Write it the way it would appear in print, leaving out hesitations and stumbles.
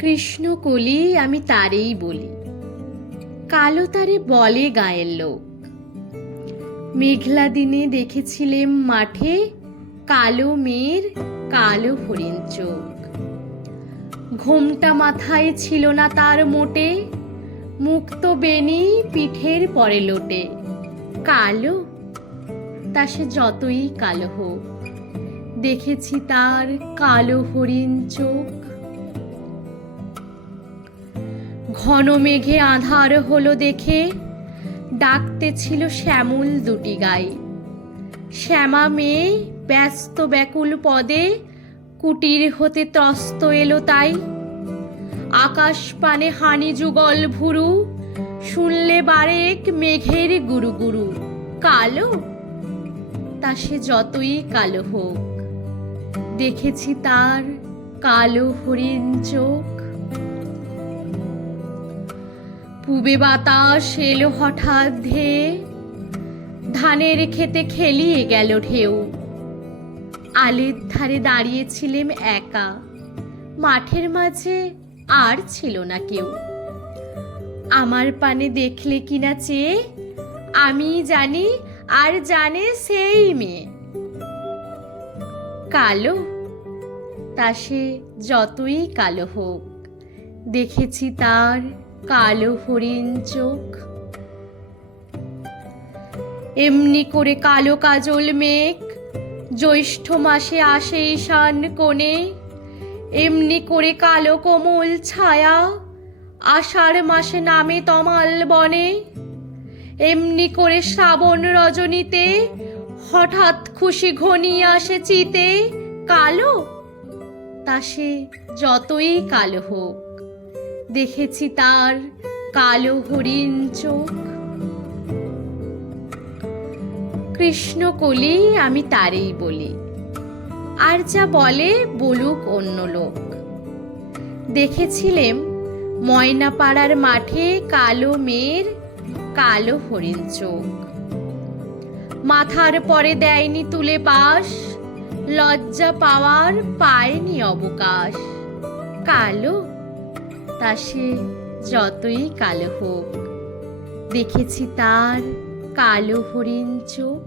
কৃষ্ণ কলি আমি তারেই বলি, কালো তারে বলে গায়ের লোক। মেঘলা দিনে দেখেছিলেম মাঠে, কালো মেয়ের কালো হরিণ চোখ। ঘোমটা মাথায় ছিল না তার মোটে, মুক্ত বেনি পিঠের পরে লোটে। কালো, তা সে যতই কালো হোক, দেখেছি তার কালো হরিণ চোখ। ঘন মেঘে আঁধার হলো দেখে, ডাকতে ছিল শ্যামল দুটি গাই। শ্যামা মেয়ে ব্যস্ত ব্যাকুল পদে, কুটির হতে ত্রস্ত এলো তাই। আকাশ পানে হানি যুগল ভুরু, শুনলে বারেক মেঘের গুরু গুরু। কালো, তা সে যতই কালো হোক, দেখেছি তার কালো হরিণ চোখ। পূবে বাতাস এলো হঠাৎ ধেয়ে, ধানের খেতে খেলিয়ে গেল ঢেউ। আলের ধারে দাঁড়িয়েছিলেম একা, মাঠের মাঝে আর ছিল না কেউ। আমার পানে দেখলে কিনা চেয়ে, আমি জানি আর জানে সেই মেয়ে। কালো, তা সে যতই কালো হোক, দেখেছি তার কালো হরিণ চোখ। এমনি করে কালো কাজল মেঘ জ্যৈষ্ঠ মাসে আসে ঈশান কোণে। এমনি করে কালো কোমল ছায়া আষাঢ় মাসে নামে তমাল বনে। এমনি করে শ্রাবণ রজনীতে হঠাৎ খুশি ঘনিয়ে আসে চিতে। কালো, তা সে যতই কালো হোক, দেখেছি তার কালো হরিণ চোখ। কৃষ্ণ কলি আমি তারেই বলি, আর যা বলে বলুক অন্য লোক। দেখেছিলেম ময়নাপাড়ার মাঠে কালো মেয়ের কালো হরিণ চোখ। মাথার পরে দেয়নি তুলে পাশ, লজ্জা পাওয়ার পায়নি অবকাশ। কালো, তা সে যতই কালো হোক, দেখেছি তার কালো হরিণ চোখ।